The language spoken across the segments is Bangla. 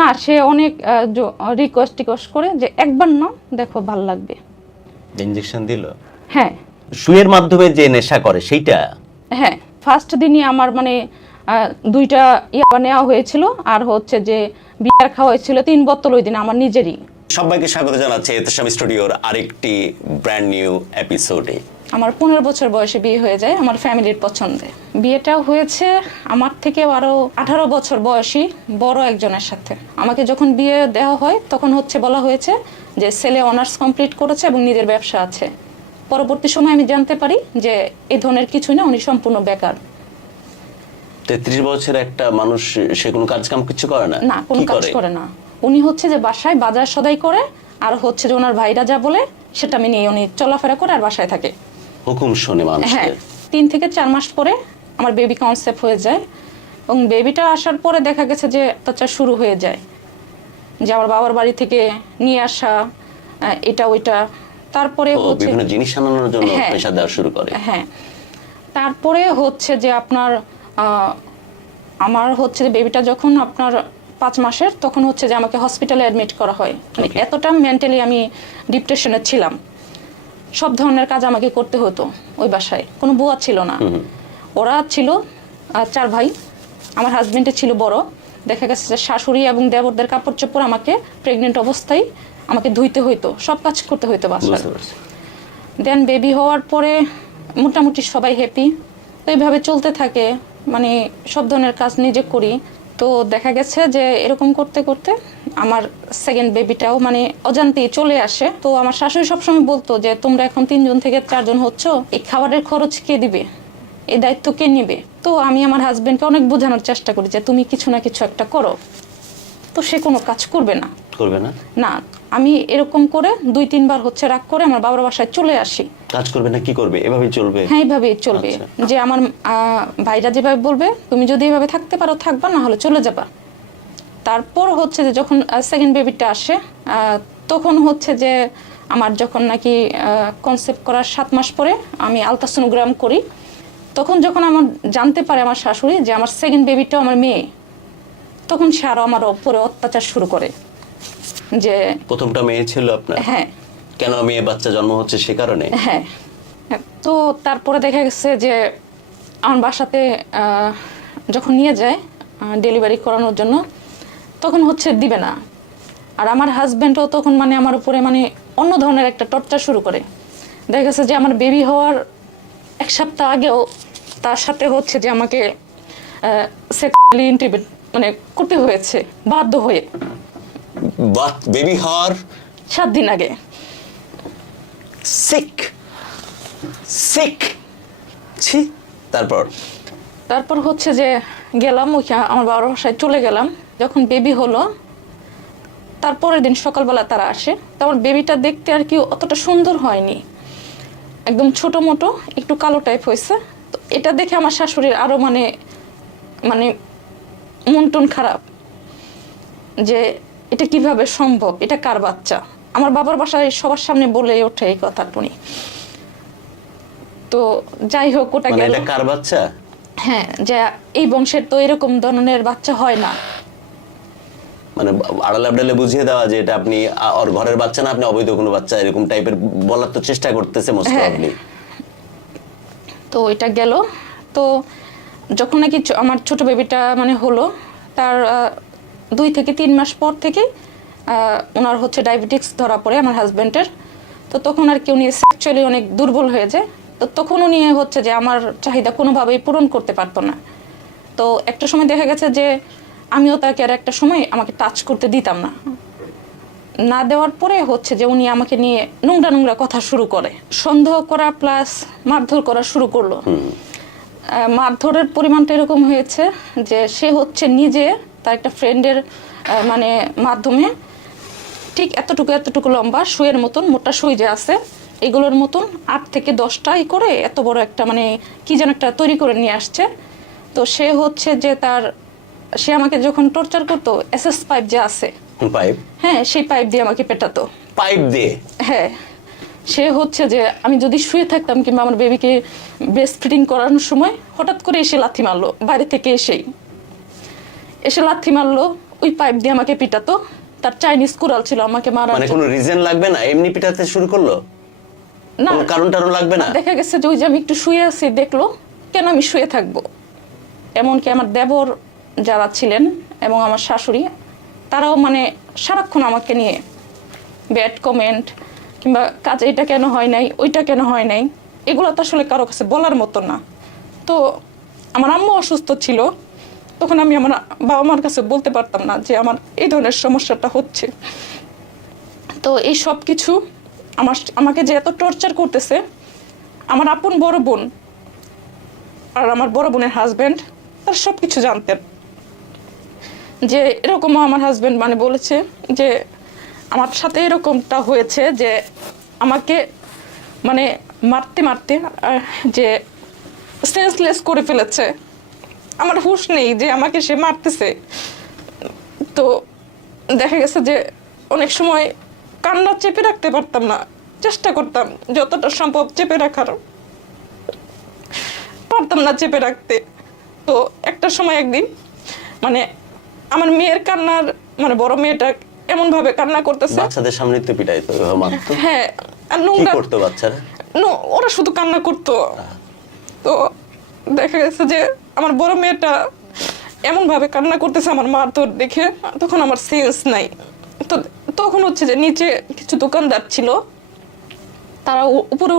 না, সে অনেক রিকোয়েস্ট করে যে একবার না দেখো ভাল লাগবে। ইনজেকশন দিল? হ্যাঁ। সুইয়ের মাধ্যমে যে নেশা করে সেইটা? হ্যাঁ, ফার্স্ট দিনই আমার মানে 2টা ইয়াবা নেওয়া হয়েছিল, আর হচ্ছে যে বিয়ার খাওয়া হয়েছিল 3 বোতল ওই দিন আমার নিজেরই। সবাইকে স্বাগত জানাচ্ছি এহতেশাম স্টুডিওর আরেকটি ব্র্যান্ড নিউ এপিসোডে। আমার 15 বছর বয়সে বিয়ে হয়ে যায় আমার ফ্যামিলির পছন্দে। বিয়েটাও হয়েছে আমার থেকে আরো 18 বছর বয়সী বড় একজনের সাথে। আমাকে যখন বিয়ে দেওয়া হয় তখন হচ্ছে বলা হয়েছে যে ছেলে অনার্স কমপ্লিট করেছে এবং নিজের ব্যবসা আছে। পরবর্তী সময় আমি জানতে পারি যে এই ধরনের কিছুই না, উনি সম্পূর্ণ বেকার। 33 বছরের একটা মানুষ, সে কোনো কাজ কাম কিছু করে না? না, কোনো কাজ করে না। উনি হচ্ছে যে বাসায় বাজার সদাই করে, আর হচ্ছে যে ওনার ভাইরা যা বলে সেটা মেনে উনি চলাফেরা করে আর বাসায় থাকে, হুকুম শোনে মানুষ। হ্যাঁ। 3 থেকে 4 মাস পরে আমার বেবি কনসেপ্ট হয়ে যায়, এবং বেবিটা আসার পরে দেখা গেছে যে অত্যাচার শুরু হয়ে যায়, যে আমার বাবার বাড়ি থেকে নিয়ে আসা এটা ওইটা। তারপরে হচ্ছে বিভিন্ন জিনিস আনানোর জন্য পয়সা দেওয়া শুরু করে। হ্যাঁ, তারপরে হচ্ছে যে আপনার আমার হচ্ছে যে বেবিটা যখন আপনার 5 মাসের, তখন হচ্ছে যে আমাকে হসপিটালে অ্যাডমিট করা হয়। মানে এতটা মেন্টালি আমি ডিপ্রেশনে ছিলাম। সব ধরনের কাজ আমাকে করতে হতো ওই বাসায়, কোনো বুয়া ছিল না। ওরা ছিল 4 ভাই, আমার হাজবেন্ডের ছিল বড়। দেখা গেছে যে শাশুড়ি এবং দেবরদের কাপড় চোপড় আমাকে প্রেগনেন্ট অবস্থায় আমাকে ধুইতে হইতো, সব কাজ করতে হইতো বাসায়। দেন বেবি হওয়ার পরে মোটামুটি সবাই হ্যাপি, তো এইভাবে চলতে থাকে। মানে সব ধরনের কাজ নিজে করি। তো দেখা গেছে যে এরকম করতে করতে আমার সেকেন্ড বেবিটাও মানে অজান্তেই চলে আসে। তো আমার শাশুড়ি সবসময় বলতো যে তোমরা এখন 3 জন থেকে 4 জন হচ্ছ, এই খাবারের খরচ কে দিবে, এই দায়িত্ব কে নেবে? তো আমি আমার হাজবেন্ডকে অনেক বোঝানোর চেষ্টা করি যে তুমি কিছু না কিছু একটা করো। তো সে কোনো কাজ করবে না। না, আমি এরকম করে 2-3 বার হচ্ছে রাগ করে আমার বাবার বাসায় চলে আসি। কাজ করবে না, কি করবে? এভাবেই চলবে? হ্যাঁ, এইভাবেই চলবে। যে আমার ভাইরা যেভাবে বলবে তুমি যদি এভাবে থাকতে পারো থাকবা, না হলে চলে যাবা। তারপর হচ্ছে যে যখন সেকেন্ড বেবিটা আসে, তখন হচ্ছে যে আমার যখন নাকি কনসেপ্ট করার 7 মাস পরে আমি আলট্রাসোনোগ্রাম করি। তখন যখন আমার জানতে পারে আমার শাশুড়ি যে আমার সেকেন্ড বেবিটাও আমার মেয়ে, তখন সে আরো আমার উপরে অত্যাচার শুরু করে। যে প্রথমটা মেয়ে ছিল আপনার? হ্যাঁ। কেন মেয়ে বাচ্চা জন্ম হচ্ছে সে কারণে? হ্যাঁ। তো তারপরে দেখা গেছে যে আমার বাসাতে যখন নিয়ে যায় ডেলিভারি করানোর জন্য, তখন হচ্ছে দিবে না। আর আমার হাজব্যান্ডও তখন মানে আমার উপরে মানে অন্য ধরনের একটা টর্চার শুরু করে। দেখা গেছে যে আমার বেবি হওয়ার 1 সপ্তাহ আগেও তার সাথে হচ্ছে যে আমাকে সেক্সুয়ালি ইন্টিমেট মানে করতে হয়েছে বাধ্য হয়ে। বেবি হওয়ার 7 দিন আগে। সিক ছি। তারপর হচ্ছে যে গেলাম আমার বাবার বাসায় চলে গেলাম। যখন বেবি হলো তারপরের দিন সকালবেলা তারা আসে। তো আমার বেবিটা দেখতে আর কি অতটা সুন্দর হয়নি, একদম ছোট মোটো, একটু কালো টাইপ হয়েছে। তো এটা দেখে আমার শাশুড়ির আরো মানে মানে মন টন খারাপ, যে এটা কিভাবে সম্ভব, এটা কার বাচ্চা। আমার বাবার বাসায় সবার সামনে বলে ওঠে এই কথাটুনি। তো যাই হোক, ওটা গেল। এটা কার বাচ্চা? হ্যাঁ, যে এই বংশের তো এরকম ধরনের বাচ্চা হয় না। মানে আড়ালে আড়ালে বুঝিয়ে দেওয়া যে এটা আপনি ওর ঘরের বাচ্চা না, আপনি অবৈধ কোনো বাচ্চা, এরকম টাইপের বলার তো চেষ্টা করতেছে মোস্ট প্রবাবলি। তো এটা গেল। তো যখন নাকি আমার ছোট বেবিটা মানে হলো, তার 2 থেকে 3 মাস পর থেকে ওনার হচ্ছে ডায়াবেটিক্স ধরা পড়ে আমার হাজবেন্ডের। তো তখন আর কি উনি সেক্সুয়ালি অনেক দুর্বল হয়ে যায়। তো তখন উনি হচ্ছে যে আমার চাহিদা কোনোভাবেই পূরণ করতে পারতো না। তো একটা সময় দেখা গেছে যে আমিও তাকে আর একটা সময় আমাকে টাচ করতে দিতাম না। না দেওয়ার পরে হচ্ছে যে উনি আমাকে নিয়ে নোংরা নোংরা কথা শুরু করে, সন্দেহ করা প্লাস মারধর করা শুরু করলো। মারধরের পরিমাণটা এরকম হয়েছে যে সে হচ্ছে নিজে তার একটা ফ্রেন্ডের মানে মাধ্যমে ঠিক এতটুকু লম্বা সুইয়ের মতন, মোটা সুই যে আছে এগুলোর মতন 8 থেকে 10টাই করে এত বড় একটা মানে কি যেন একটা তৈরি করে নিয়ে আসছে। তো সে হচ্ছে যে সে আমাকে যখন টর্চার করতো, এসএস পাইপ যে আছে, পাইপ, হ্যাঁ, সেই পাইপ দিয়ে আমাকে পেটাতো। পাইপ দিয়ে? হ্যাঁ। সে হচ্ছে যে আমি যদি শুয়ে থাকতাম কিংবা আমার বেবিকে ব্রেস্ট ফিডিং করানোর সময় হঠাৎ করে এসে লাথি মারলো, বাইরে থেকে এসে লাথি মারলো, ওই পাইপ দিয়ে আমাকে পিটাতো। তার চাইনিজ কুড়াল ছিল আমাকে মারার মানে জন্য। কোনো রিজন লাগবে না, এমনি পিটাতে শুরু করলো? না, কোনো কারণ টারণ লাগবে না? দেখা গেছে যে ওই যে আমি একটু শুয়ে আছি, দেখলো কেন আমি শুয়ে থাকবো। এমনকি আমার দেবর যারা ছিলেন এবং আমার শাশুড়ি, তারাও মানে সারাক্ষণ আমাকে নিয়ে ব্যাড কমেন্ট কিংবা কাজে এটা কেন হয় নাই, ওইটা কেন হয় নাই, এগুলো তো আসলে কারো কাছে বলার মতো না। তো আমার আম্মু অসুস্থ ছিল, তখন আমি আমার বাবা মার কাছে বলতে পারতাম না যে আমার এই ধরনের সমস্যাটা হচ্ছে। তো এই সব কিছু আমাকে যে এত টর্চার করতেছে, আমার আপন বড় বোন আর আমার বড় বোনের হাজব্যান্ড তার সব কিছু জানতেন। যে এরকমও আমার হাজব্যান্ড মানে বলেছে যে আমার সাথে এরকমটা হয়েছে যে আমাকে মানে মারতে মারতে যে সেন্সলেস করে ফেলেছে। আমার হুঁশ নেই যে আমাকে সে মারতেছে। তো দেখা গেছে যে অনেক সময় কান্না চেপে রাখতে পারতাম না, চেষ্টা করতাম যতটা সম্ভব চেপে রাখার, পারতাম না চেপে রাখতে। তো একটা সময় একদিন মানে আমার মেয়ের কান্নার মানে বড় মেয়েটা এমন ভাবে কান্না করতেছে, বাচ্চাদের সামনে তো পিটাইতো, মারতো? হ্যাঁ, আর কি নোংরা করতো বাচ্চারা? ওরা শুধু কান্না করতো। তো দেখা গেছে যে আমার বড় মেয়েটা এমন ভাবে কান্না করতেছে আমার মার তোর দেখে, তখন আমার সেন্স নাই। তো তখন হচ্ছে যে নিচে কিছু দোকানদার ছিল, তারা উপরে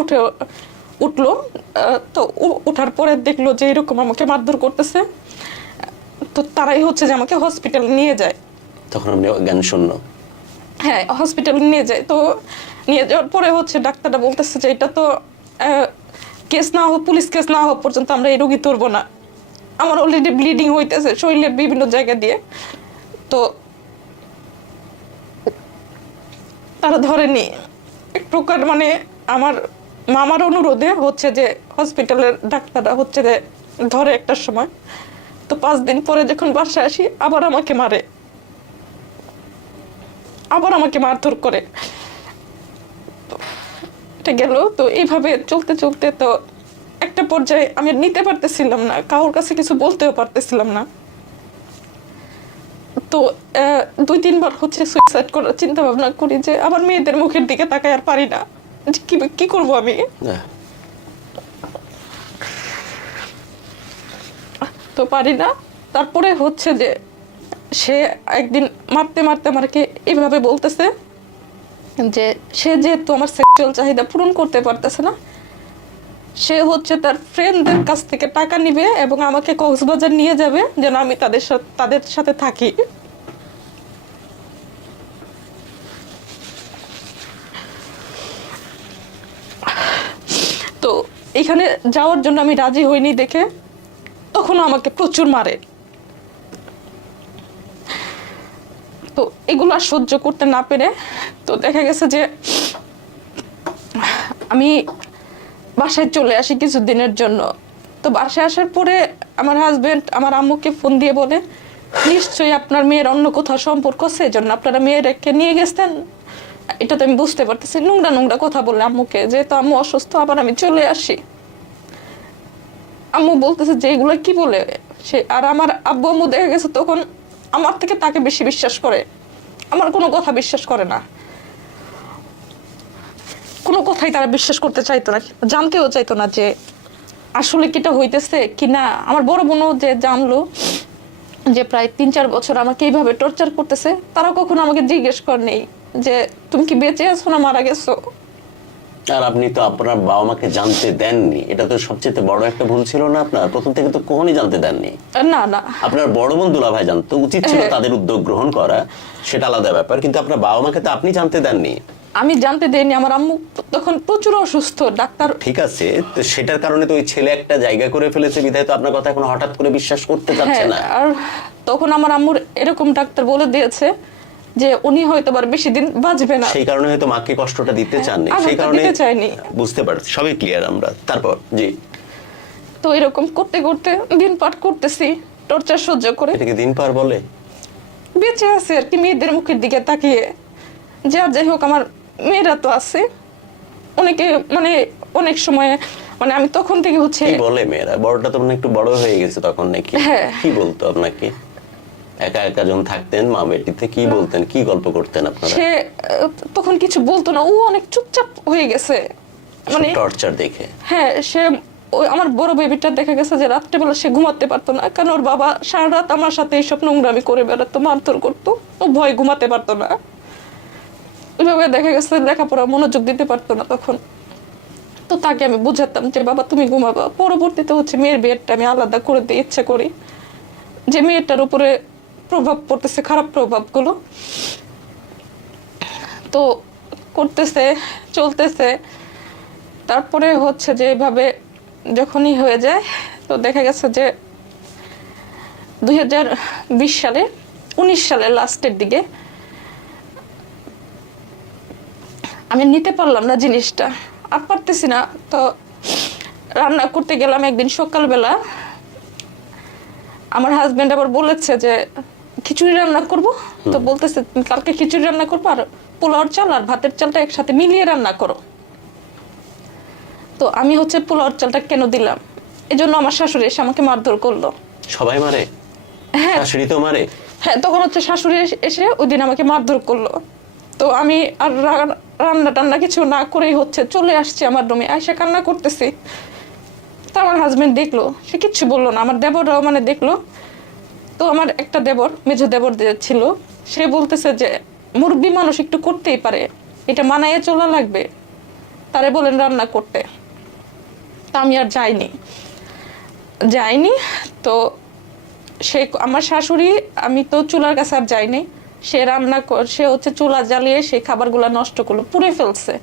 উঠলো। তো ওঠার পরে দেখলো যে এরকম আমাকে মারধর করতেছে। তো তারাই হচ্ছে যে আমাকে হসপিটালে নিয়ে যায়। তখন আপনি জ্ঞান শূন্য? হ্যাঁ, হসপিটালে নিয়ে যায়। তো নিয়ে যাওয়ার পরে হচ্ছে ডাক্তাররা বলতেছে যে এটা তো কেস না হোক, পুলিশ কেস না হওয়া পর্যন্ত আমরা এই রোগী তুলবো না। আমার অলরেডি ব্লিডিং হইতেছে শরীরের বিভিন্ন জায়গা দিয়ে। তো তারা ধরেনি এক প্রকার, মানে আমার মামার অনুরোধে হচ্ছে যে হসপিটালের ডাক্তাররা হচ্ছে যে ধরে একটার সময়। তো 5 দিন পরে যখন বাসায় আসি আবার আমাকে মারে, আবার আমাকে মারধর করে। এটা গেল। তো এইভাবে চলতে চলতে তো একটা পর্যায়ে আমি নিতে পারতেছিলাম না, কারোর কাছে কিছু বলতেও পারতেছিলাম না। তো 2-3 বার হচ্ছে সুইসাইড করার চিন্তা ভাবনা করি যে আমার মেয়েদের মুখের দিকে তাকাই আর পারি না, কি করব আমি। তো পারি না। তারপরে হচ্ছে যে সে একদিন মারতে মারতে আমাকে এইভাবে বলতেছে যে সে যেহেতু আমার সেক্সুয়াল চাহিদা পূরণ করতে পারতেছে না, সে হচ্ছে তার ফ্রেন্ডদের কাছ থেকে টাকা নিবে এবং আমাকে কক্সবাজার নিয়ে যাবে যেন আমি তাদের সাথে থাকি। তো এখানে যাওয়ার জন্য আমি রাজি হইনি দেখে তখনও আমাকে প্রচুর মারে। তো এগুলো আর সহ্য করতে না পেরে তো দেখা গেছে যে আমি বাসায় চলে আসি কিছুদিনের জন্য। তো বাসায় আসার পরে আমার হাজবেন্ড আমার আম্মুকে ফোন দিয়ে বলে, নিশ্চয়ই আপনার মেয়ের অন্য কোথাও সম্পর্ক আছে, এই জন্য আপনারা মেয়েরকে নিয়ে গেছেন। এটা তো আমি বুঝতে পারতেছি। নোংরা নোংরা কথা বলে আম্মুকে, যেহেতু আম্মু অসুস্থ আবার আমি চলে আসি। আম্মু বলতেছে যে এগুলো কি বলে সে। আর আমার আব্বু আম্মু দেখা গেছে তখন আমার থেকে তাকে বেশি বিশ্বাস করে, আমার কোনো কথা বিশ্বাস করে না, কোনো কথাই তারা বিশ্বাস করতে চাইতো না, জানতেও চাইতো না যে আসলে কিটা হইতেছে কি না। আমার বড় বোনও যে জানলো যে প্রায় 3-4 বছর আমাকে এইভাবে টর্চার করতেছে, তারা কখনো আমাকে জিজ্ঞেস করেনি যে তুমি কি বেঁচে আছো না মারা গেছো। আর আপনি তো আপনার বাবা মাকে জানতে দেননি, এটা তো সবচেয়ে বড় একটা ভুল ছিল না আপনার? প্রথম থেকে তো কখনোই জানতে দেননি। না না, আপনার বড় বোন দুলাভাই জানতো, উচিত ছিল তাদের উদ্যোগ গ্রহণ করা, সেটা আলাদা ব্যাপার, কিন্তু আপনার বাবা মাকে তো আপনি জানতে দেননি। আমি জানতে দেইনি। আমার আম্মু তখন প্রচুর অসুস্থ, ডাক্তার। ঠিক আছে, তো সেটার কারণে তো ওই ছেলে একটা জায়গা করে ফেলেছে বিধায় তো আপনার কথা এখন হঠাৎ করে বিশ্বাস করতে চাচ্ছে না। আর তখন আমার আম্মুর এরকম ডাক্তার বলে দিয়েছে যে উনি হয়তো আর বেশি দিন বাঁচবে না, সেই কারণে হয়তো মাকে কষ্টটা দিতে চাননি, সেই কারণে চাইনি। বুঝতে পারছি, সবই ক্লিয়ার আমরা। তারপর জি, তো এরকম করতে করতে দিন পার করতেছি টর্চার সহ্য করে। এটাকে দিন পার বলে? বেঁচে আছে আর কি, মেয়েদের মুখের দিকে তাকিয়ে। যে আর যাই হোক, আমার মেয়েরা তো আছে অনেকে, মানে অনেক সময় মানে আমি তখন থেকে হচ্ছে কি বলে মেয়েরা? বড়টা তো মানে একটু বড় হয়ে গেছে তখন নাকি? হ্যাঁ। কি বলতো আপনাকে? একা একা যখন থাকতেন মা বেটিতে কি বলতেন, কি গল্প করতেন আপনারা? সে তখন কিছু বলতো না, ও অনেক চুপচাপ হয়ে গেছে, মানে টর্চার দেখে? হ্যাঁ, সে ওই আমার বড় বেবিটা দেখা গেছে যে রাত্রেবেলা সে ঘুমাতে পারতো না, কারণ ওর বাবা সারা রাত আমার সাথে এইসব নোংরামি করে বেড়াতো, মারধর করতো, ও ভয় ঘুমাতে পারতো না। ওইভাবে দেখা গেছে লেখাপড়া মনোযোগ দিতে পারতো না তখন। তো তাকে আমি বুঝাতাম যে বাবা তুমি ঘুমাবা। পরবর্তীতে হচ্ছে মেয়ের বিয়েটা আমি আলাদা করে দিতে ইচ্ছা করি, যে মেয়েটার উপরে প্রভাব পড়তেছে, খারাপ প্রভাবগুলো তো করতেছে, চলতেছে। তারপরে হচ্ছে যে এভাবে যখনই হয়ে যায়, তো দেখা গেছে যে 2020 সালে 19 সালের লাস্টের দিকে আমি নিতে পারলাম না জিনিসটা, আর পারতেছি না। তো রান্না করতে গেলাম একদিন সকালবেলা, আমার হাজবেন্ড আবার বলেছে যে খিচুড়ি রান্না করব, তো বলতেছে তুমি কালকে খিচুড়ি রান্না করবো আর পোলাওর চাল আর ভাতের চালটা একসাথে মিলিয়ে রান্না করো। তো আমি হচ্ছে পোলাওর চালটা কেন দিলাম, এজন্য আমার শাশুড়ি এসে আমাকে মারধর করলো। সবাই মারে? হ্যাঁ শাশুড়ি তো মারে? হ্যাঁ, তখন হচ্ছে শাশুড়ি এসে ওই দিন আমাকে মারধর করলো। তো আমি আর রান্না টান্না কিছু না করেই হচ্ছে চলে আসছি আমার রুমে, এসে কান্না করতেছি। তো আমার হাজবেন্ড দেখলো, সে কিচ্ছু বললো না, আমার দেবররাও মানে দেখলো। তো আমার একটা দেবর, মেজো দেবর ছিল, সে বলতেছে যে মুরব্বি মানুষ একটু করতেই পারে, এটা মানাইয়ে চলা লাগবে, তারে বলেন রান্না করতে। তা আমি আর যাইনি। তো সে আমার শাশুড়ি, আমি তো চুলার কাছে আর যাইনি, সে সে হচ্ছে চুলা জ্বালিয়ে সেই খাবারগুলো নষ্ট করলো, পুড়ে ফেলছে।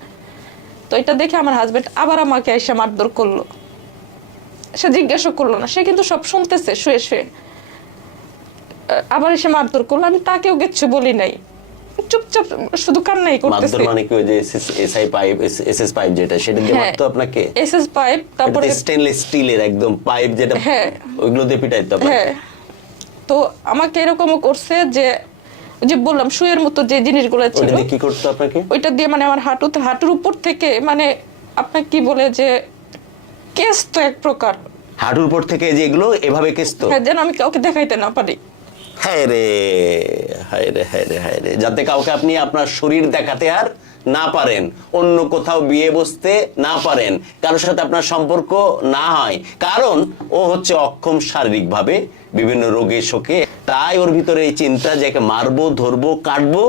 তো এটা দেখে আমার হাজবেন্ড আবার আমাকে এসে মারধর করলো। সে জিজ্ঞাসা করলো না, সে কিন্তু সব শুনতেছে শুয়ে শুয়ে, আবার এসে মারধর করলো। আমি তাকেও কিচ্ছু বলি নাই, চুপচাপ শুধু কান্নাই করতেছি। মারধর মানে কি ওই যে এসআই পাইপ, এসএস পাইপ যেটা, সেটা দিয়ে মারতো আপনাকে? এসএস পাইপ, তারপরে স্টেনলেস স্টিলের একদম পাইপ যেটা, হ্যাঁ ওইগুলো দিয়ে পিটাইতো আপনাকে? হ্যাঁ। তো আমাকে এরকমও করছে যে যে বললাম শুয়ের মতো যে জিনিসগুলো ছিল, ওটা দিয়ে কি করতো আপনাকে? ওইটা দিয়ে মানে আমার হাঁটুর উপর থেকে, মানে আপনার কি বলে যে কেস, তো এক প্রকার হাঁটুর উপর থেকে যে এগুলো এভাবে কেসতো? হ্যাঁ, যেন আমি কাউকে দেখাইতে না পারি। হায় রে হায় রে হায় রে হায় রে, যাতে কাউকে আপনি আপনার শরীর দেখাতে আর না পারেন, অন্য কোথাও বিয়ে বসতে না পারেন, কারোর সাথে আপনার সম্পর্ক না হয়, কারণ ও হচ্ছে অক্ষম শারীরিকভাবে, বিভিন্ন রোগে শোকে। তাই ওর ভিতরে এই চিন্তা যে একে মারবো, ধরবো, কাটবো,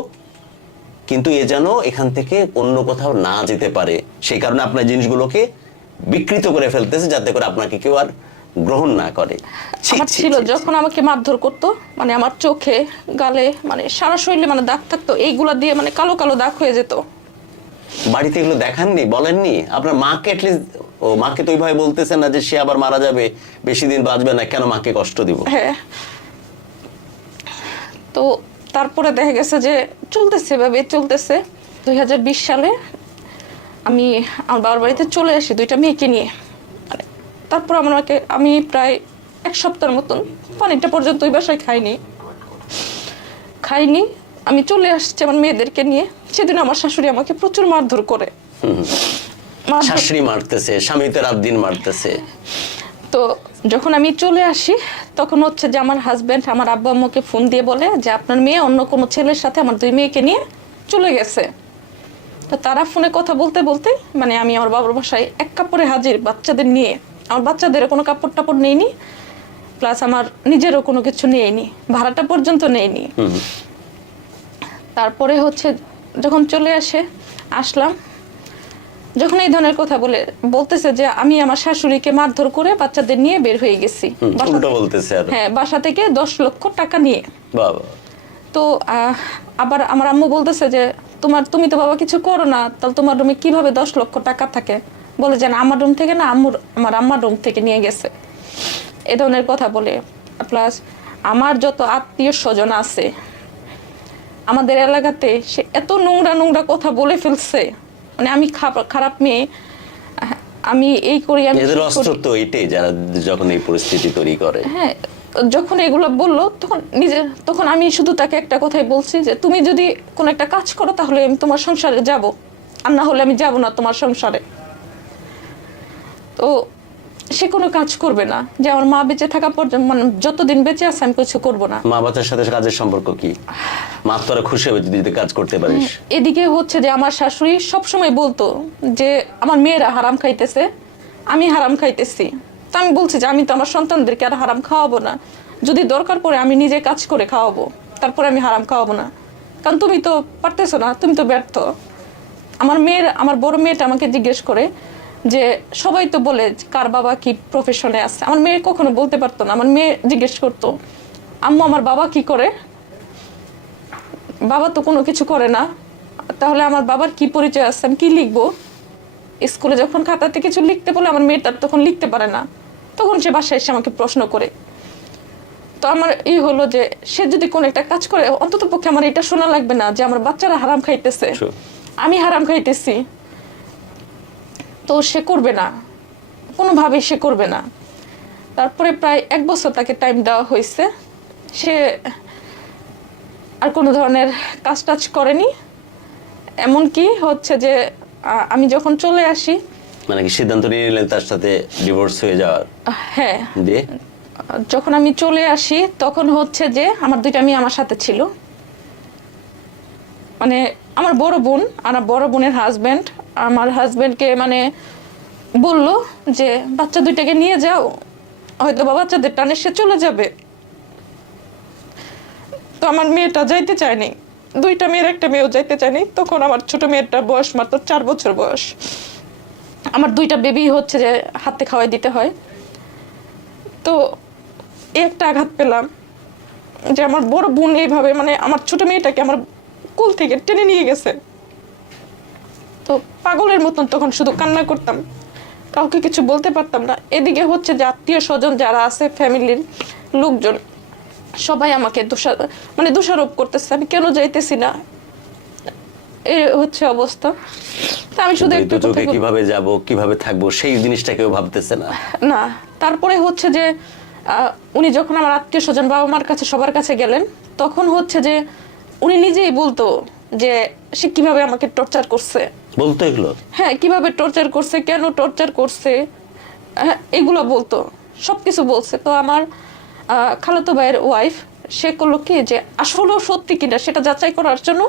কিন্তু এ যেন এখান থেকে অন্য কোথাও না যেতে পারে, সেই কারণে আপনার জিনিসগুলোকে বিকৃত করে ফেলতেছে, যাতে করে আপনাকে কেউ আর গ্রহণ না করে। আমার ছিল যখন আমাকে মারধর করতো, মানে আমার চোখে, গালে, মানে সারা শরীরে মানে দাগ থাকতো, এইগুলা দিয়ে মানে কালো কালো দাগ হয়ে যেত। বাড়িতে এগুলো দেখাননি, বলেননি আপনার মাকে? অ্যাটলিস্ট ও মাকে তো ওইভাবে বলতেছেন না যে সে আবার মারা যাবে, বেশি দিন বাঁচবে না, কেন মাকে কষ্ট দিব? হ্যাঁ। তো তারপরে দেখা গেছে যে চলতেছে, ভাবে চলতেছে। 2020 সালে আমি আমার বাবার বাড়িতে চলে আসি 2টা মেয়েকে নিয়ে। মানে তারপর আমি প্রায় 1 সপ্তাহের মতন পানিটা পর্যন্ত ওই বাসায় খাইনি। আমি চলে আসছি আমার মেয়েদেরকে নিয়ে। সেদিন আমার শাশুড়ি আমাকে প্রচুর মারধর করে। শাশুড়ি মারতেছে, স্বামী তো রাত দিন মারতেছে। তো যখন আমি চলে আসি, তখন হচ্ছে যে আমার হাজবেন্ড আমার আব্বু আম্মুকে ফোন দিয়ে বলে যে আপনার মেয়ে অন্য কোনো ছেলের সাথে আমার 2 মেয়েকে নিয়ে চলে গেছে। তো তারা ফোনে কথা বলতে বলতে মানে আমি আমার বাবার বাসায় এক কাপড়ে হাজির, বাচ্চাদের নিয়ে। আমার বাচ্চাদের কোনো কাপড় টাপড় নেইনি, প্লাস আমার নিজেরও কোনো কিছু নেইনি, ভাড়াটা পর্যন্ত নেইনি। তারপরে হচ্ছে যখন চলে আসলাম, যখন এই ধরনের কথা বলতেছে যে আমি আমার শাশুড়িকে মারধর করে বাচ্চাদের নিয়ে বের হয়ে গেছি, হ্যাঁ, বাসা থেকে 10 লক্ষ টাকা নিয়ে। বাবা। তো আবার আমার আম্মু বলতেছে যে তুমি তো বাবা কিছু করো না, তাহলে তোমার রুমে কিভাবে 10 লক্ষ টাকা থাকে? বলে যে আমার রুম থেকে না, আমার আম্মার রুম থেকে নিয়ে গেছে, এ ধরনের কথা বলে। প্লাস আমার যত আত্মীয় স্বজন আছে আমাদের এলাকাতে, সে এত নোংরা কথা বলে ফেলছে, মানে আমি খারাপ মেয়ে, আমি এই করি, আমি অস্ত্র তো এটাই, যারা যখন এই পরিস্থিতি তৈরি করে। হ্যাঁ, যখন এগুলো বললো তখন আমি শুধু তাকে একটা কথাই বলছি যে তুমি যদি কোনো একটা কাজ করো তাহলে আমি তোমার সংসারে যাব, আর না হলে আমি যাব না তোমার সংসারে। তো সে কোনো কাজ করবে না, যে আমার মা বেঁচে থাকা পর্যন্ত, মানে যতদিন বেঁচে আছে আমি কিছু করব না। মা বাচ্চার সাথে কাজের সম্পর্ক কি? মা তোরা খুশি হবে যদি কাজ করতে পারিস। এদিকে হচ্ছে যে আমার শাশুড়ি সবসময় বলতো যে আমার মেয়েরা হারাম খাইতেছে, আমি হারাম খাইতেছি। তা আমি বলছি যে আমি তো আমার সন্তানদেরকে আর হারাম খাওয়াবো না, যদি দরকার পড়ে আমি নিজে কাজ করে খাওয়াবো, তারপরে আমি হারাম খাওয়াবো না, কারণ তুমি তো পারতেছো না, তুমি তো ব্যর্থ। আমার বড় মেয়েটা আমাকে জিজ্ঞেস করে যে সবাই তো বলে কার বাবা কি প্রফেশনে আছে, আমার মেয়ে কখনো বলতে পারতো না। আমার মেয়ে জিজ্ঞেস করতো, আম্মু আমার বাবা কি করে? বাবা তো কোনো কিছু করে না, তাহলে আমার বাবার কি পরিচয় আছে, আমি কি লিখবো? স্কুলে যখন খাতাতে কিছু লিখতে বলে আমার মেয়েটা তখন লিখতে পারে না, তখন সে বাসায় এসে আমাকে প্রশ্ন করে। তো আমার হলো যে সে যদি কোনো একটা কাজ করে, অন্তত পক্ষে আমার এটা শোনা লাগবে না যে আমার বাচ্চারা হারাম খাইতেছে, আমি হারাম খাইতেছি। তো সে করবে না, কোনোভাবেই সে করবে না। তারপরে প্রায় 1 বছর তাকে টাইম দেওয়া হয়েছে, সে আর কোনো ধরনের কাজ টাজ করেনি। এমনকি হচ্ছে যে আমি যখন চলে আসি, মানে কি সিদ্ধান্ত নিয়ে নিলেন তার সাথে ডিভোর্স হয়ে যাওয়ার? হ্যাঁ, দিয়ে যখন আমি চলে আসি তখন হচ্ছে যে আমার 2টা মেয়ে আমার সাথে ছিল। মানে আমার বড় বোন আর বড় বোনের হাজবেন্ড আমার হাজবেন্ডকে মানে বলল যে বাচ্চা 2টাকে নিয়ে যাও, হয়তো বাচ্চাদের টানে সে চলে যাবে। তো আমার মেয়েটা যাইতে চায়নি, 2টা মেয়ের একটা মেয়েও যাইতে চায়নি। তখন আমার ছোট মেয়েটার বয়স মাত্র 4 বছর বয়স। আমার 2টা বেবি হচ্ছে যে হাতে খাওয়াই দিতে হয়। তো একটা আঘাত পেলাম যে আমার বড় বোন এইভাবে মানে আমার ছোট মেয়েটাকে আমার কোল থেকে টেনে নিয়ে গেছে। তো পাগলের মতন তখন শুধু কান্না করতাম, কাউকে কিছু বলতে পারতাম না। এদিকে হচ্ছে যে আত্মীয় স্বজন যারা আছে, ফ্যামিলির লোকজন সবাই আমাকে দোষারোপ করতেছে, আমি কেন যাইতেছি না, এই হচ্ছে অবস্থা। তা আমি শুধু একটু কিভাবে যাব, কিভাবে থাকবো, সেই জিনিসটা কেউ ভাবতেছে না। না, তারপরে হচ্ছে যে উনি যখন আমার আত্মীয় স্বজন বাবা মার কাছে সবার কাছে গেলেন, তখন হচ্ছে যে উনি নিজেই বলতো যে সে কিভাবে আমাকে টর্চার করছে। বলতো এগুলো? হ্যাঁ, কিভাবে টর্চার করছে, কেন টর্চার করছে, এগুলো বলতো, সবকিছু বলছে। তো আমার খালাতো ভাইয়ের ওয়াইফ সে করলো কি যে আসলেও সত্যি কিনা সেটা যাচাই করার জন্য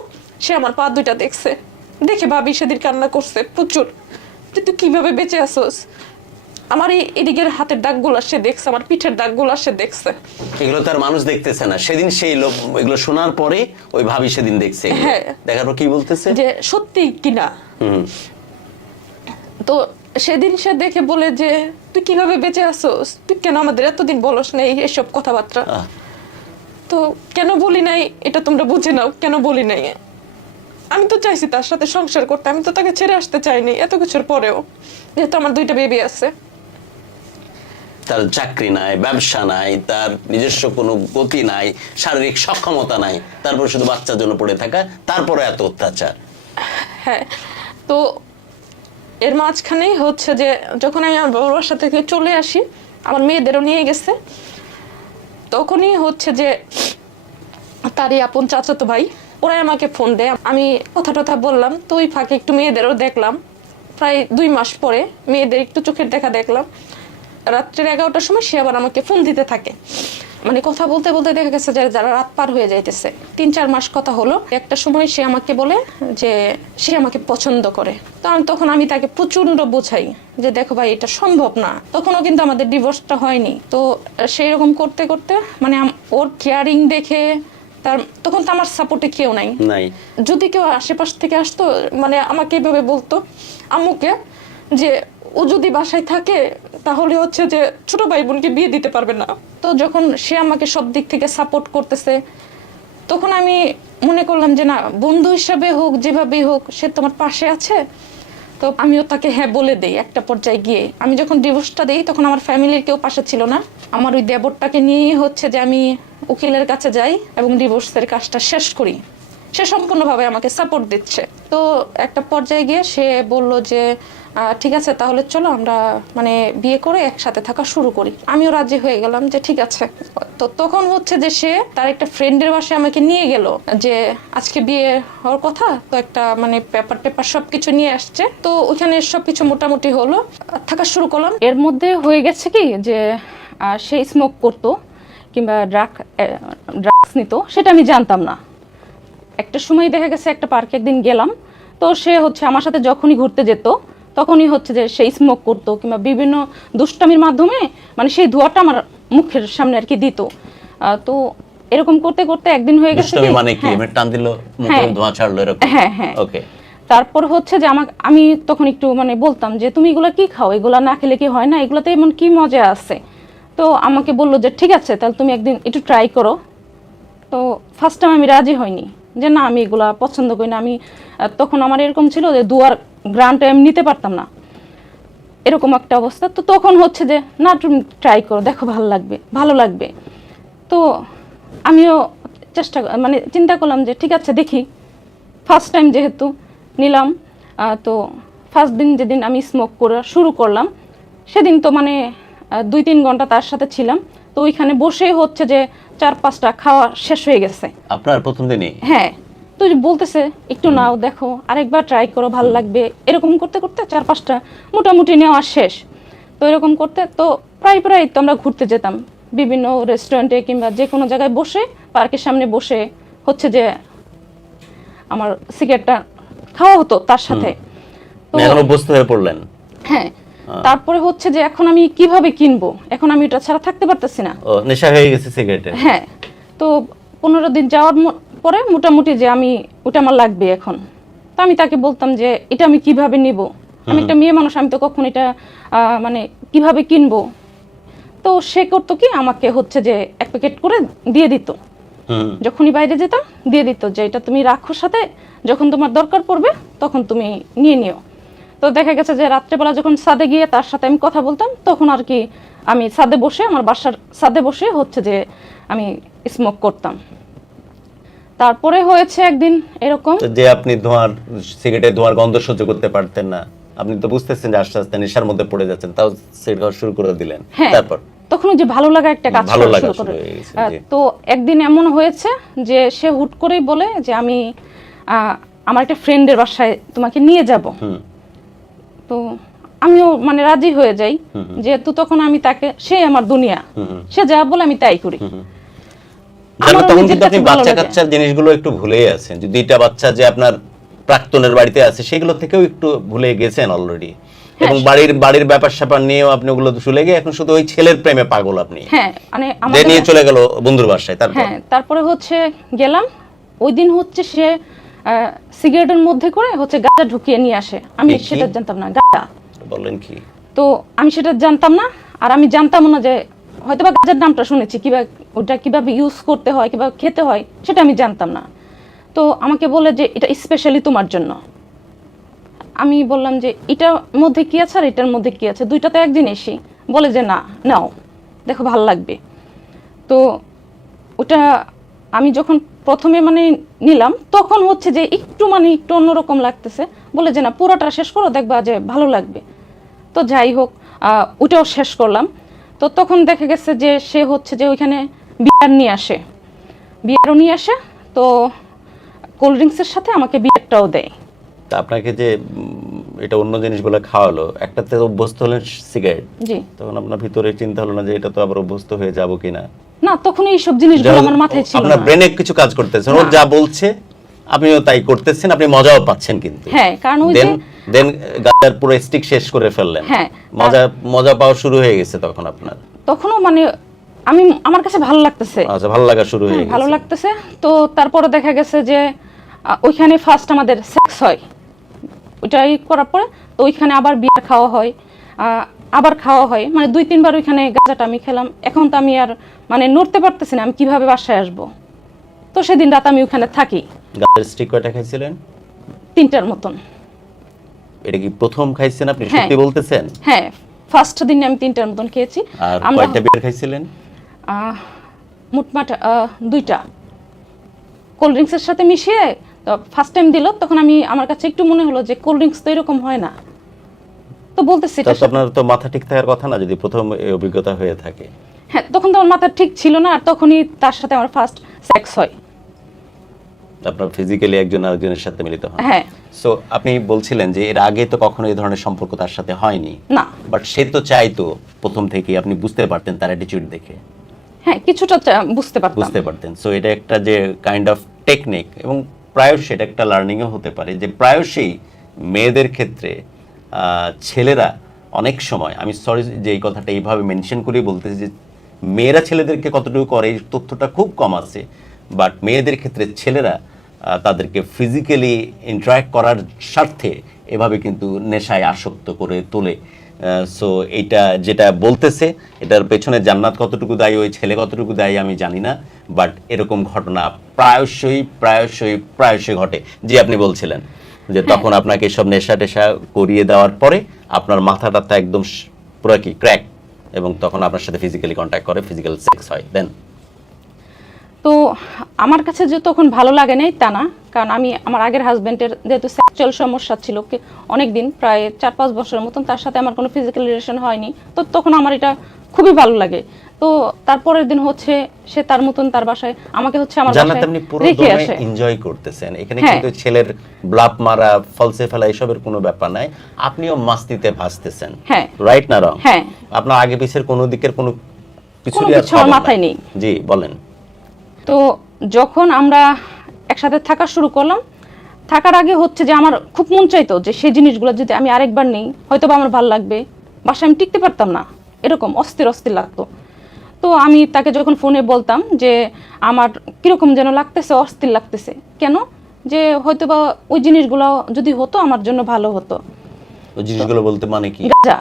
সে আমার পা 2টা দেখছে, দেখে ভাবি সেদিন কান্না করছে প্রচুর, যে তুই কিভাবে বেঁচে আসোস। আমার এদিকের হাতের দাগগুলো সে দেখছে, আমার পিঠের দাগগুলো সে দেখছে। এগুলো তার মানুষ দেখতেছে না, সেদিন সেই লোক এগুলো শোনার পরে ওই ভাবি সেদিন দেখছে। হ্যাঁ, দেখার পর কি বলতেছে যে সত্যি কিনা। তো সেদিন সে দেখে বলে যে তুই কিভাবে বেঁচে আসোস, তুই কেন আমাদের এতদিন বলস না এইসব কথাবার্তা। তো কেন বলি নাই এটা তোমরা বুঝে নাও, কেন বলি নাই। আমি তো চাইছি তার সাথে সংসার করতে, আমি তো তাকে ছেড়ে আসতে চাইনি এত কিছুর পরেও, যেহেতু আমার 2টা বেবি আছে। তার চাকরি নাই, ব্যবসা নাই, তার নিজস্ব কোনো গতি নাই, শারীরিক সক্ষমতা নাই, তারপর শুধু বাচ্চার জন্য পড়ে থাকা, তারপরে এত অত্যাচার। হ্যাঁ, তো এর মাঝখানেই হচ্ছে যে যখন আমি আমার বাবার বাসা থেকে চলে আসি, আমার মেয়েদেরও নিয়ে গেছে, তখনই হচ্ছে যে তারই আপন চাচাতো ভাই ওরাই আমাকে ফোন দেয়। আমি কথা টথা বললাম, তো ওই ফাঁকে একটু মেয়েদেরও দেখলাম। প্রায় 2 মাস পরে মেয়েদের একটু চোখের দেখা দেখলাম। রাত্রের 11টার সময় সে আবার আমাকে ফোন দিতে থাকে, মানে কথা বলতে বলতে দেখা গেছে যে যারা রাত পার হয়ে যাইতেছে। 3-4 মাস কথা হলো, একটা সময় সে আমাকে বলে যে সে আমাকে পছন্দ করে। তখন আমি তাকে প্রচন্ড বোঝাই যে দেখো ভাই এটা সম্ভব না। তখনও কিন্তু আমাদের ডিভোর্সটা হয়নি। তো সেই রকম করতে করতে মানে ওর কেয়ারিং দেখে তখন তো আমার সাপোর্টে কেউ নাই। যদি কেউ আশেপাশ থেকে আসতো মানে আমাকে এইভাবে বলতো আম্মুকে যে ও যদি বাসায় থাকে তাহলে হচ্ছে যে ছোট ভাই বোনকে বিয়ে দিতে পারবে না। তো যখন সে আমাকে সব দিক থেকে সাপোর্ট করতেছে, তখন আমি মনে করলাম যে না, বন্ধু হিসাবে হোক যেভাবেই হোক সে তোমার পাশে আছে। তো আমিও তাকে হ্যাঁ বলে দেই। একটা পর্যায়ে গিয়ে আমি যখন ডিভোর্সটা দেই তখন আমার ফ্যামিলির কেউ পাশে ছিল না। আমার ওই দেবরটাকে নিয়েই হচ্ছে যে আমি উকিলের কাছে যাই এবং ডিভোর্সের কাজটা শেষ করি। সে সম্পূর্ণভাবে আমাকে সাপোর্ট দিচ্ছে। তো একটা পর্যায়ে গিয়ে সে বলল যে ঠিক আছে তাহলে চলো আমরা মানে বিয়ে করে একসাথে থাকা শুরু করি। আমিও রাজি হয়ে গেলাম যে ঠিক আছে। তো তখন হচ্ছে যে সে তার একটা ফ্রেন্ডের বাসায় আমাকে নিয়ে গেল, যে আজকে বিয়ে হওয়ার কথা, তো একটা মানে পেপার টেপার সবকিছু নিয়ে আসছে। তো ওখানে সবকিছু মোটামুটি হলো, থাকা শুরু করলাম। এর মধ্যে হয়ে গেছে কি যে সে স্মোক করতো কিংবা ড্রাগস নিত, সেটা আমি জানতাম না। একটা সময় দেখা গেছে একটা পার্কে একদিন গেলাম, তো সে হচ্ছে আমার সাথে যখনই ঘুরতে যেত তখনই হচ্ছে যে সেই স্মোক করতো কিংবা বিভিন্ন দুষ্টামির মাধ্যমে মানে সেই ধোঁয়াটা আমার মুখের সামনে আর কি দিত। তো এরকম করতে করতে একদিন হয়ে গেছে দুষ্টামি মানে কি, টান দিল মুখে ধোঁয়া ছাড়লো এরকম? হ্যাঁ হ্যাঁ। ওকে। তারপর হচ্ছে যে আমি তখন একটু মানে বলতাম যে তুমি এগুলা কি খাও, এগুলা না খেলে কি হয় না, এগুলাতে এমন কি মজা আছে। তো আমাকে বললো যে ঠিক আছে তাহলে তুমি একদিন একটু ট্রাই করো। তো ফার্স্ট টাইম আমি রাজি হইনি, যে না আমি এগুলা পছন্দ করি না। আমি তখন আমার এরকম ছিল যে দুয়ার গ্রান্টে আমি নিতে পারতাম না, এরকম একটা অবস্থা। তো তখন হচ্ছে যে না তুমি ট্রাই করো, দেখো ভালো লাগবে। তো আমিও মানে চিন্তা করলাম যে ঠিক আছে দেখি, ফার্স্ট টাইম যেহেতু নিলাম। তো ফার্স্ট দিন যেদিন আমি স্মোক করা শুরু করলাম সেদিন তো মানে 2-3 ঘন্টা তার সাথে ছিলাম। তো ওইখানে বসে হচ্ছে যে 4-5টা খাওয়া শেষ হয়ে গেছে আপনার প্রথম দিনই? হ্যাঁ। তো বলতেছে একটু নাও, দেখো আরেকবার ট্রাই করো, ভালো লাগবে। এরকম করতে করতে 4-5টা মোটামুটি নেওয়া শেষ। তো এরকম করতে তো প্রায় তো আমরা ঘুরতে যেতাম বিভিন্ন রেস্টুরেন্টে কিংবা যে কোনো জায়গায় বসে, পার্কের সামনে বসে হচ্ছে যে আমার সিগারেটটা খাওয়া হতো তার সাথে। তো এখন অভ্যস্ত হয়ে পড়লেন? হ্যাঁ। তারপরে হচ্ছে যে এখন আমি কিভাবে কিনবো, এখন আমি এটা ছাড়া থাকতে পারতেছি না। ও নেশা হয়ে গেছে সিগারেটের? হ্যাঁ। তো 15 দিন যাওয়ার পরে মোটামুটি যে আমি ওটা আমার লাগবে এখন। তো আমি তাকে বলতাম যে এটা আমি কিভাবে নিব, আমি একটা মেয়ে মানুষ, আমি তো কখন এটা মানে কিভাবে কিনবো। তো সে করতো কি, আমাকে হচ্ছে যে 1 প্যাকেট করে দিয়ে দিত, যখনই বাইরে যেতাম দিয়ে দিত যে এটা তুমি রাখো সাথে, যখন তোমার দরকার পড়বে তখন তুমি নিয়ে নিও। তো দেখা গেছে যে রাত্রেবেলা যখন ছাদে গিয়ে তার সাথে আমি কথা বলতাম, তখন আর কি আমি ছাদে বসে, আমার বাসার ছাদে বসে হচ্ছে যে আমি স্মোক করতাম। তারপরে হয়েছে একদিন এরকম যে আপনি সিগারেটের ধোঁয়ার গন্ধ সহ্য করতে পারতেন না, আপনি তো বুঝতেছেন যে আস্তে আস্তে নেশার মধ্যে পড়ে যাচ্ছেন, তাও সিগারেট খাওয়া শুরু করে দিলেন। তারপর তখন যে ভালো লাগা একটা কাজ শুরু করে। তো একদিন এমন হয়েছে যে সে হুট করেই বলে যে আমি আমার একটা ফ্রেন্ডের বাসায় তোমাকে নিয়ে যাব। তো আমিও মানে রাজি হয়ে যাই, যেহেতু তখন আমি তাকে, সে আমার দুনিয়া, সে যা বলে আমি তাই করি। তখন কিন্তু আপনি বাচ্চা কাচ্চার জিনিসগুলো একটু ভুলেই আছেন, যে 2টা বাচ্চা যে আপনার প্রাক্তনের বাড়িতে আছে সেগুলো থেকেও একটু ভুলে গেছেন অলরেডি, এবং বাড়ির ব্যাপার স্যাপার নিয়েও আপনি ওগুলো ভুলে গিয়ে এখন শুধু ওই ছেলের প্রেমে পাগল আপনি। হ্যাঁ, মানে আমাদের নিয়ে চলে গেল বন্ধুর বাসায়। তারপরে হচ্ছে গেলাম, ওই দিন হচ্ছে সে সিগারেটের মধ্যে করে হচ্ছে গাঁজা ঢুকিয়ে নিয়ে আসে। আমি সেটা জানতাম না, গাঁজা। বলেন কি? তো আমি সেটা জানতাম না, আর আমি জানতাম না যে হয়তোবা গাঁজার নামটা শুনেছি, কিভাবে ওটা কিভাবে ইউজ করতে হয়, কিভাবে খেতে হয় সেটা আমি জানতাম না। তো আমাকে বলে যে এটা স্পেশালি তোমার জন্য। আমি বললাম যে এটার মধ্যে কি আছে আর এটার মধ্যে কি আছে, দুইটা তো এক জিনিসই। বলে যে না নাও, দেখো ভালো লাগবে। তো ওটা আমি যখন প্রথমে মানে নিলাম তখন হচ্ছে যে একটু অন্যরকম লাগতেছে, বলে যে না পুরোটা শেষ করো, দেখবা যে ভালো লাগবে। তো যাই হোক, ওটাও শেষ করলাম। তো তখন দেখা গেছে যে সে হচ্ছে যে ওইখানে বিয়ারও নিয়ে আসে। তো কোল্ড ড্রিঙ্কসের সাথে আমাকে বিয়ারটাও দেয়। তা আপনাকে যে এটা অন্য জিনিসগুলো খাওয়ালো, একটাতে অভ্যস্ত হলেন সিগারেট, জি, তখন আপনার ভিতরে চিন্তা হলো না যে এটা তো আবার অভ্যস্ত হয়ে যাব কিনা? না, তখন এই সব জিনিসগুলো আমার মাথায় ছিল না। আপনার ব্রেনে কিছু কাজ করতেছে, ও যা বলছে আপনিও তাই করতেছেন, আপনি মজাও পাচ্ছেন। কিন্তু হ্যাঁ, কারণ ওই যে দেন গাজার পুরো স্টিক শেষ করে ফেললেন। হ্যাঁ, মজা পাওয়া শুরু হয়ে গেছে তখন আপনার? তখনও মানে আমার কাছে ভালো লাগতেছে। আচ্ছা, ভালো লাগা শুরু হয়ে গেছে, ভালো লাগতেছে। তো তারপরে দেখা গেছে যে ওইখানে ফার্স্ট আমাদের সেক্স হয়, ওইটাই করার পরে তো ওইখানে আবার বিয়ার খাওয়া হয়, আবার খাওয়া হয়, মানে 2-3 বার ওইখানে গাঁজাটা আমি খেলাম। এখন তো আমি আর মানে নড়তে পারতেছি না, আমি কিভাবে বাসায় আসবো। তো সেদিন রাত আমি ওখানে থাকি। গাজার স্টিক কয়টা খাইছিলেন? 3টার মতন। এটা কি প্রথম খাইছেন আপনি, সত্যি বলতেছেন? হ্যাঁ, ফার্স্ট দিনে আমি 3টার মতন খেয়েছি। আর কয়টা বিয়ার খাইছিলেন? মোটমাট 2টা। কোল্ড ড্রিঙ্কসের সাথে মিশিয়ে তো ফার্স্ট টাইম দিল, তখন আমার কাছে একটু মনে হলো যে কোল্ড ড্রিঙ্কস তো এরকম হয় না, তো বলতেছি তা তো আপনার তো মাথা ঠিক থাকার কথা না যদি প্রথম এই অভিজ্ঞতা হয়ে থাকে। হ্যাঁ, তখন তো আমার মাথা ঠিক ছিল না, আর তখনই তার সাথে আমার ফার্স্ট সেক্স হয়। আপনার ফিজিক্যালি একজন আরেকজনের সাথে মিলিত হন। হ্যাঁ। সো আপনি বলছিলেন যে এর আগে তো কখনো এই ধরনের সম্পর্ক তার সাথে হয়নি। না। বাট সে তো চাইতো প্রথম থেকেই, আপনি বুঝতে পারতেন তার অ্যাটিটিউড দেখে। হ্যাঁ, কিছুটা বুঝতে পারতাম। সো এটা একটা যে কাইন্ড অফ টেকনিক, এবং প্রায়শই এটা একটা লার্নিংও হতে পারে যে প্রায়শই মেয়েদের ক্ষেত্রে ছেলেরা অনেক সময়, আমি সরি যে এই কথাটা এইভাবে মেনশন করে বলতেছি যে মেয়েরা ছেলেদেরকে কতটুকু করে এই তথ্যটা খুব কম আছে, বাট মেয়েদের ক্ষেত্রে ছেলেরা তাদেরকে ফিজিক্যালি ইন্টারাক্ট করার স্বার্থে এভাবে কিন্তু নেশায় আসক্ত করে তোলে। সো এইটা যেটা বলতেছে এটার পেছনে জান্নাত কতটুকু দায়ী, ওই ছেলে কতটুকু দায়ী আমি জানি না, বাট এরকম ঘটনা প্রায়শই ঘটে। জি, আপনি বলছিলেন যে তখন আপনাকে সব নেশা টেশা করিয়ে দেওয়ার পরে আপনার মাথাটা তো একদম পুরো কি ক্র্যাক, এবং তখন আপনার সাথে ফিজিক্যালি কন্ট্যাক্ট করে, ফিজিক্যাল সেক্স হয়। দেন তো আমার কাছে যে তখন ভালো লাগে নাই তা না, কারণ আমার আগের হাজবেন্ডের যেহেতু সেক্সুয়াল সমস্যা ছিল অনেক দিন, প্রায় 4-5 বছরের মতন, তার সাথে আমার কোনো ফিজিক্যাল রিলেশন হয়নি, তো তখন আমার এটা খুবই ভালো লাগে। তো তারপরের দিন হচ্ছে সে তার মতন তার বাসায় আমাকে হচ্ছে আমার জান্নাত বাসায় আপনি পুরো রেখে দমে আসে। এনজয় করতেছেন, এখানে হ্যাঁ। কিন্তু ছেলের ব্লাপ মারা, ফলসে ফেলা এসবের কোনো ব্যাপার নাই, আপনিও মাস্তিতে ভাসতেছেন। হ্যাঁ। রাইট না রং? হ্যাঁ। আপনার আগে পিছের কোনো দিকের কোনো কিছু কোনো নিয়ে কিছু আমার মাথায় নেই। জি বলেন। তো যখন আমরা একসাথে থাকা শুরু করলাম, থাকার আগে হচ্ছে যে আমার খুব মন চাইতো যে সেই জিনিসগুলো যদি আমি আরেকবার নিই হয়তো বা আমার ভালো লাগবে, বাসায় আমি টিকতে পারতাম না, এরকম অস্থির লাগতো। তো আমি তাকে যখন ফোনে বলতাম যে আমার কিরকম যেন লাগতেছে, অস্থির লাগতেছে, কেন, যে হয়তো বা ওই জিনিসগুলো যদি হতো আমার জন্য ভালো হতো। ওই জিনিসগুলো বলতে মানে কি? গাঁজা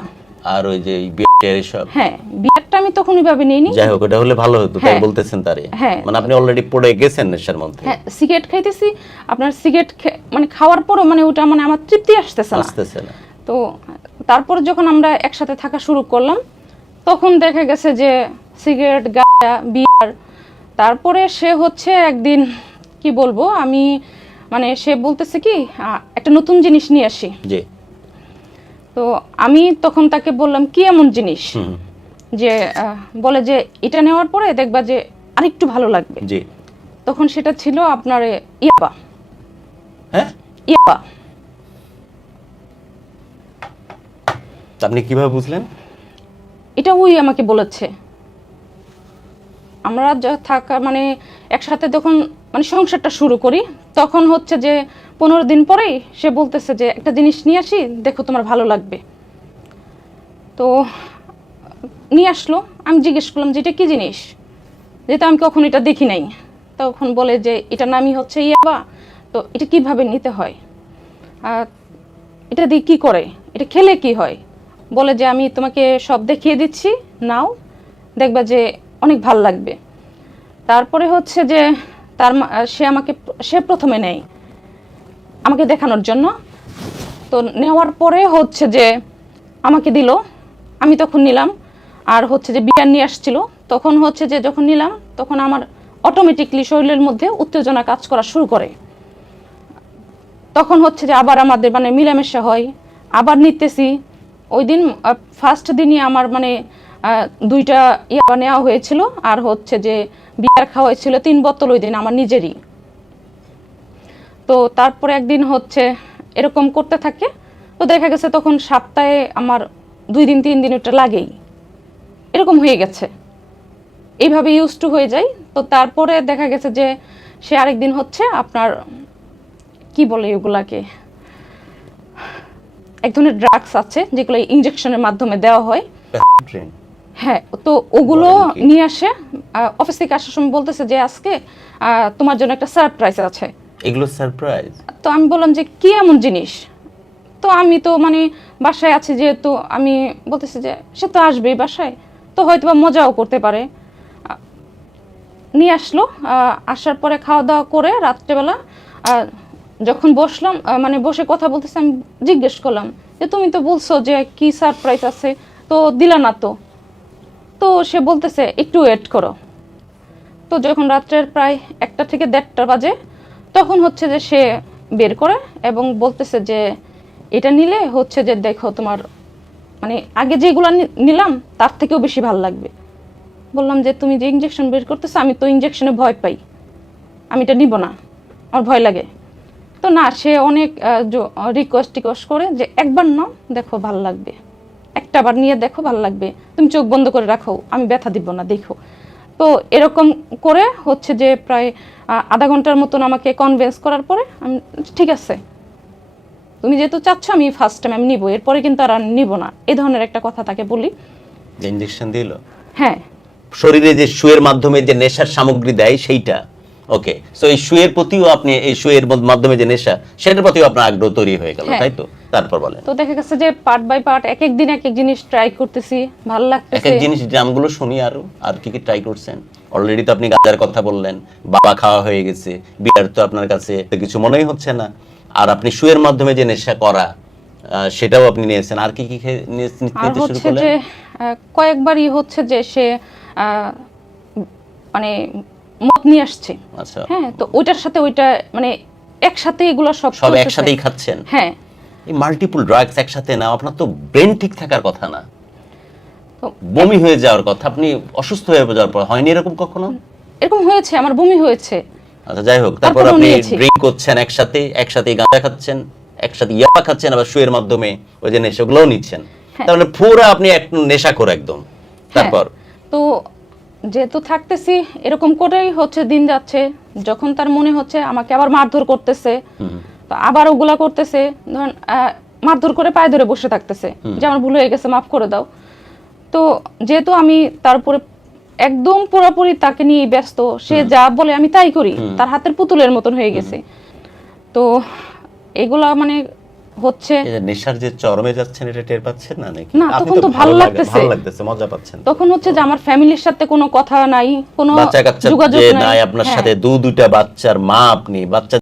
আর ওই যে বিয়ার এসব? হ্যাঁ, বিয়ারটা আমি তখন ওইভাবে নিইনি। যাই হোক, এটা হলে ভালো হতো, তাই হ্যাঁ। বলতেছেন তারে? হ্যাঁ। মানে আপনি অলরেডি পড়ে গেছেন নেশার মধ্যে। হ্যাঁ, সিগারেট খাইতেছি, আপনার সিগারেট মানে খাওয়ার পরও মানে ওটা মানে আমার তৃপ্তি আসতেছে না। তো তারপর যখন আমরা একসাথে থাকা শুরু করলাম তখন দেখা গেছে যে সিগারেট, গাঁজা, বিয়ার, তারপরে সে হচ্ছে একদিন কি বলবো আমি, মানে সে বলতেছে কি একটা নতুন জিনিস নিয়ে আসি। জি। তো আমি তখন তাকে বললাম কি এমন জিনিস, যে বলে যে এটা নেওয়ার পরে দেখবা যে আরেকটু ভালো লাগবে। জি। তখন সেটা ছিল আপনার ইয়াবা। হ্যাঁ, ইয়াবা। আপনি কিভাবে বুঝলেন? এটা ওই আমাকে বলেছে। আমরা থাকা মানে একসাথে যখন মানে সংসারটা শুরু করি তখন হচ্ছে যে 15 দিন পরেই সে বলতেছে যে একটা জিনিস নিয়ে আসি, দেখো তোমার ভালো লাগবে। তো নিয়ে আসলো, আমি জিজ্ঞেস করলাম যে এটা কি জিনিস, যেটা আমি কখন এটা দেখি নাই। তখন বলে যে এটার নামই হচ্ছে ইয়াবা। তো এটা কিভাবে নিতে হয়, এটা দিয়ে কি করে, এটা খেলে কি হয়, বলে যে আমি তোমাকে সব দেখিয়ে দিচ্ছি, নাও, দেখবা যে অনেক ভাল লাগবে। তারপরে হচ্ছে যে সে প্রথমে নেয় আমাকে দেখানোর জন্য। তো নেওয়ার পরে হচ্ছে যে আমাকে দিল, আমি তখন নিলাম, আর হচ্ছে যে বিয়ার নিয়ে আসছিল, তখন হচ্ছে যে যখন নিলাম তখন আমার অটোমেটিকলি শরীরের মধ্যে উত্তেজনা কাজ করা শুরু করে। তখন হচ্ছে যে আবার আমাদের মানে মিলামেশা হয়, আবার নিতেছি। ওই দিন ফার্স্ট দিনই আমার মানে 2টা ইয়াবা নেওয়া হয়েছিল, আর হচ্ছে যে বিয়ার খাওয়া হয়েছিল 3 বোতল ওই দিন আমার নিজেরই। তো তারপরে একদিন হচ্ছে এরকম করতে থাকে, তো দেখা গেছে তখন সপ্তাহে আমার 2 দিন 3 দিন ওটা লাগেই, এরকম হয়ে গেছে, এইভাবে ইউজ টু হয়ে যায়। তো তারপরে দেখা গেছে যে সে আরেকদিন হচ্ছে আপনার কি বলে ওগুলাকে, এক ধরনের ড্রাগস আছে যেগুলো ইনজেকশনের মাধ্যমে দেওয়া হয়। হ্যাঁ, তো ওগুলো নিয়ে আসে, অফিস থেকে আসার সময় বলতেছে যে আজকে তোমার জন্য একটা সারপ্রাইজ আছে। এগুলো সারপ্রাইজ? তো আমি বললাম যে কি এমন জিনিস, তো আমি তো মানে বাসায় আছি যেহেতু, আমি বলতেছি যে সে তো আসবেই বাসায়, তো হয়তো বা মজাও করতে পারে। নিয়ে আসলো, আসার পরে খাওয়া দাওয়া করে রাত্রেবেলা যখন বসলাম মানে বসে কথা বলতেছি, আমি জিজ্ঞেস করলাম যে তুমি তো বলছো যে কি সারপ্রাইজ আছে, তো দিলা না তো। তো সে বলতেছে একটু ওয়েট করো। তো যখন রাত্রের প্রায় 1টা থেকে 1:30 বাজে, তখন হচ্ছে যে সে বের করে এবং বলতেছে যে এটা নিলে হচ্ছে যে দেখো তোমার মানে আগে যেগুলো নিলাম তার থেকেও বেশি ভালো লাগবে। বললাম যে তুমি যে ইঞ্জেকশন বের করতেছো, আমি তো ইঞ্জেকশনে ভয় পাই, আমি এটা নিব না, আমার ভয় লাগে। তো না, সে অনেক রিকোয়েস্ট করে যে একবার নাও, দেখো ভালো লাগবে, একটা বার নিয়ে দেখো ভালো লাগবে, তুমি চোখ বন্ধ করে রাখো, আমি ব্যথা দিব না, দেখো। তো এরকম করে হচ্ছে যে প্রায় আধা ঘন্টার মতন আমাকে কনভিন্স করার পরে আমি ঠিক আছে, তুমি যেহেতু চাচ্ছ আমি ফার্স্ট টাইম আমি নিব, এরপরে কিন্তু আর নিব না, এই ধরনের একটা কথা তাকে বলি। যে ইনজেকশন দিল, হ্যাঁ, শরীরে যে সুয়ের মাধ্যমে যে নেশার সামগ্রী দেয় সেইটা, ওকে। সো এই সুয়ের প্রতিও আপনি, এই সুয়ের মাধ্যমে যে নেশা, সেটার প্রতিও আপনার আগ্রহ তৈরি হয়ে গেল, হ্যাঁ। তাই তো? তারপর বলেন। তো দেখা গেছে যে পার্ট বাই পার্ট এক এক দিন এক এক জিনিস ট্রাই করতেছি, ভালো এক লাগতেছে। এক জিনিস নামগুলো শুনি, আর কি কি ট্রাই করছেন? অলরেডি তো আপনি গাঁজার কথা বললেন, বাবা খাওয়া হয়ে গেছে, বিয়ার তো আপনার কাছে কিছু মনেই হচ্ছে না, আর আপনি সুয়ের মাধ্যমে যে নেশা করা সেটাও আপনি নিয়েছেন। আর কি কি আর নিতে শুরু হচ্ছে করলেন? যে কয়েকবারই হচ্ছে যে সে মানে মদ নিয়ে আসছে। আচ্ছা, হ্যাঁ, তো ওইটার সাথে ওইটা মানে একসাথে এগুলো সব সব চলতেছে। একসাথেই খাচ্ছেন? হ্যাঁ। এই মাল্টিপল ড্রাগস একসাথে না, আপনার তো ব্রেন ঠিক থাকার কথা না, তো বমি হয়ে যাওয়ার কথা, আপনি অসুস্থ হয়ে যাওয়ার পর হয়নি এরকম কখনো? এরকম হয়েছে, আমার বমি হয়েছে। আচ্ছা, যাই হোক, তারপর তারপরেও আপনি নিয়েছি। ড্রিঙ্ক করছেন একসাথে গাঁজা খাচ্ছেন, একসাথে ইয়াবা খাচ্ছেন, আবার সুয়ের মাধ্যমে ওই যে নেশাগুলোও নিচ্ছেন। হ্যাঁ। তার মানে পুরো আপনি এক নেশাখোর একদম। তারপর তো যেহেতু থাকতেছি এরকম করেই হচ্ছে দিন যাচ্ছে, যখন তার মনে হচ্ছে আমাকে আবার মারধর করতেছে, তো আবার ওগুলা করতেছে, ধরেন মারধর করে পায়ে ধরে বসে থাকতেছে যে আমার ভুল হয়ে গেছে, মাফ করে দাও। তো যেহেতু আমি তার উপরে একদম পুরোপুরি তাকে নিয়ে ব্যস্ত, সে যা বলে আমি তাই করি, তার হাতের পুতুলের মতন হয়ে গেছে। তো এগুলা মানে হচ্ছে এই যে নেশার যে চরমে যাচ্ছেন, এটা টের পাচ্ছেন না নাকি? না, আপনি তখন তো ভালো লাগতেছে, মজা পাচ্ছেন। তখন হচ্ছে যে আমার ফ্যামিলির সাথে কোনো কথা নাই, কোনো বাচ্চা কাচ্চা যোগাযোগ যে নাই। নাই আপনার হ্যাঁ। সাথে, দুইটা বাচ্চার মা আপনি, বাচ্চা